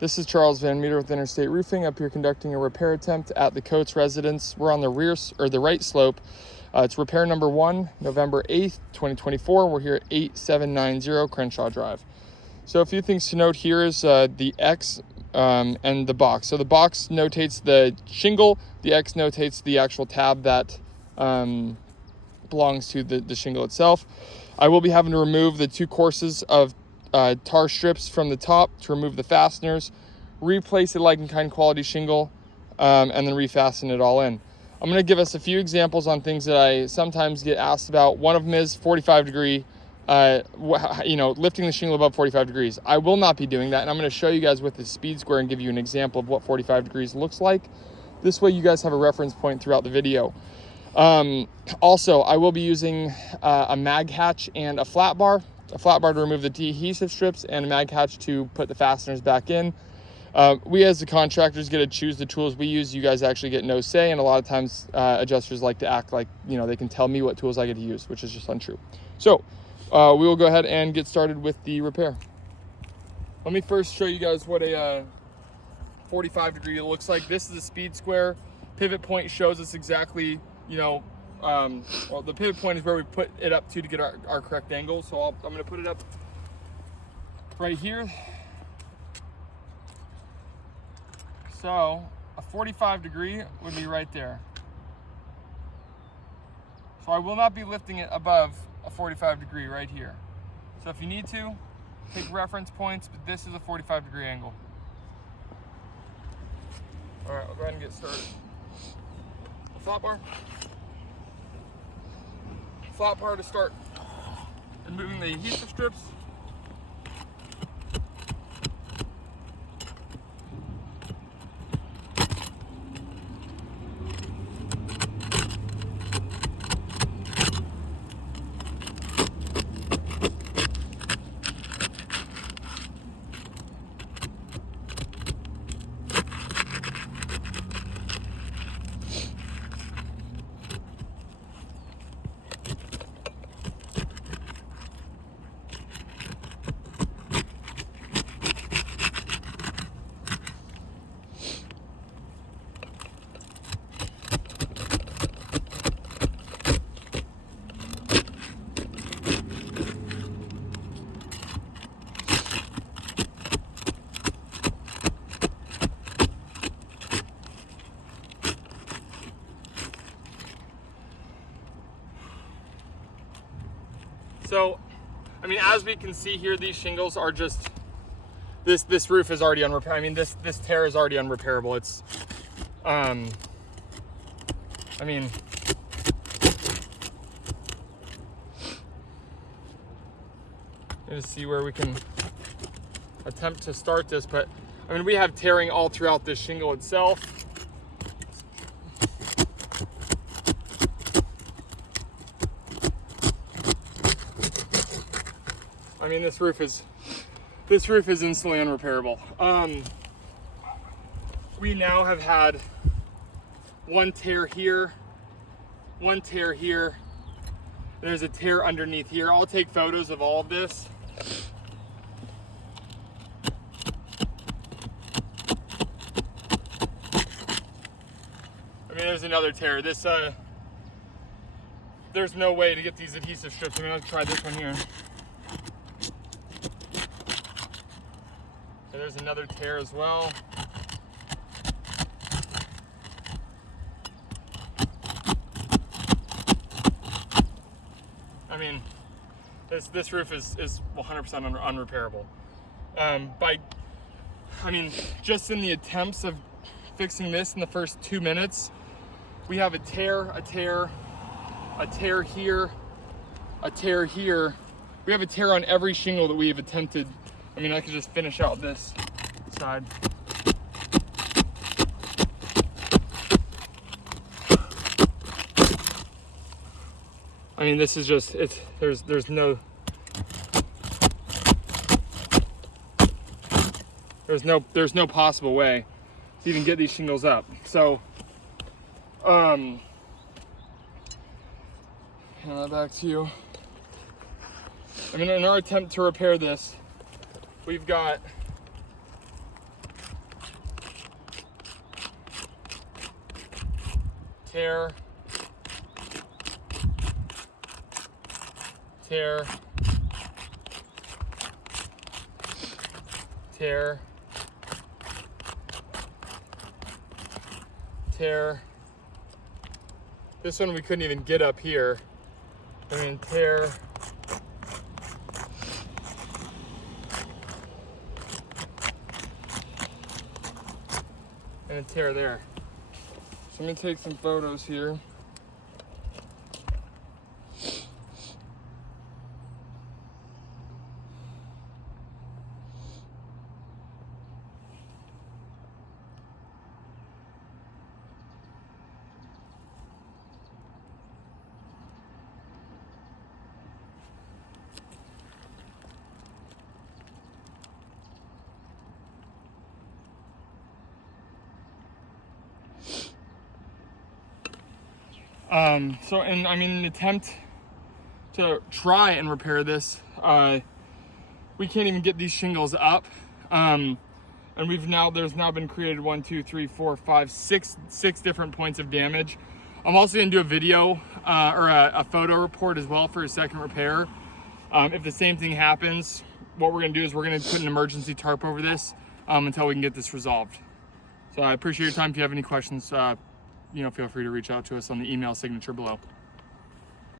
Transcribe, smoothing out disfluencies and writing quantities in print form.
This is Charles Van Meter with Interstate Roofing, up here conducting a repair attempt at the Coates residence. We're on the the right slope. It's repair number 1, November 8th, 2024. We're here at 8790 Crenshaw Drive. So a few things to note here is the X and the box. So the box notates the shingle, the X notates the actual tab that belongs to the shingle itself. I will be having to remove the 2 courses of tar strips from the top to remove the fasteners, replace the like-in-kind quality shingle, and then refasten it all in. I'm going to give us a few examples on things that I sometimes get asked about. One of them is 45 degree, lifting the shingle above 45 degrees. I will not be doing that, and I'm going to show you guys with the speed square and give you an example of what 45 degrees looks like. This way you guys have a reference point throughout the video. Also, I will be using a mag hatch and a flat bar to remove the adhesive strips, and a mag hatch to put the fasteners back in. We as the contractors get to choose the tools we use. You guys actually get no say, and a lot of times adjusters like to act like they can tell me what tools I get to use, which is just untrue. So we will go ahead and get started with the repair. Let me first show you guys what a 45 degree looks like. This is a speed square. Pivot point shows us exactly, well, the pivot point is where we put it up to get our correct angle. So I'm going to put it up right here. So a 45 degree would be right there. So I will not be lifting it above a 45 degree right here. So if you need to, take reference points, but this is a 45 degree angle. All right, I'll go ahead and get started. Flat bar. Flat bar to start removing the adhesive strips. So, I mean, as we can see here, these shingles are just, this roof is already unrepairable. I mean, this tear is already unrepairable. It's, I mean, let's see where we can attempt to start this, but I mean, we have tearing all throughout this shingle itself. I mean, this roof is instantly unrepairable. We now have had one tear here, one tear here. There's a tear underneath here. I'll take photos of all of this. I mean, there's another tear. This, there's no way to get these adhesive strips. I'm gonna try this one here. There's another tear as well. I mean, this roof is 100% unrepairable. I mean, just in the attempts of fixing this in the first 2 minutes, we have a tear, a tear, a tear here, a tear here. We have a tear on every shingle that we have attempted. I mean, I could just finish out this side. I mean, this is just, there's no possible way to even get these shingles up. So, hand that back to you. I mean, in our attempt to repair this, we've got tear, tear, tear, tear. This one we couldn't even get up here. And then tear. And a tear there. So I'm gonna take some photos here. So in an attempt to try and repair this, we can't even get these shingles up. And there's now been created 1, 2, 3, 4, 5, 6 different points of damage. I'm also gonna do a video or a photo report as well for a second repair. If the same thing happens, what we're gonna do is we're gonna put an emergency tarp over this until we can get this resolved. So I appreciate your time. If you have any questions, feel free to reach out to us on the email signature below.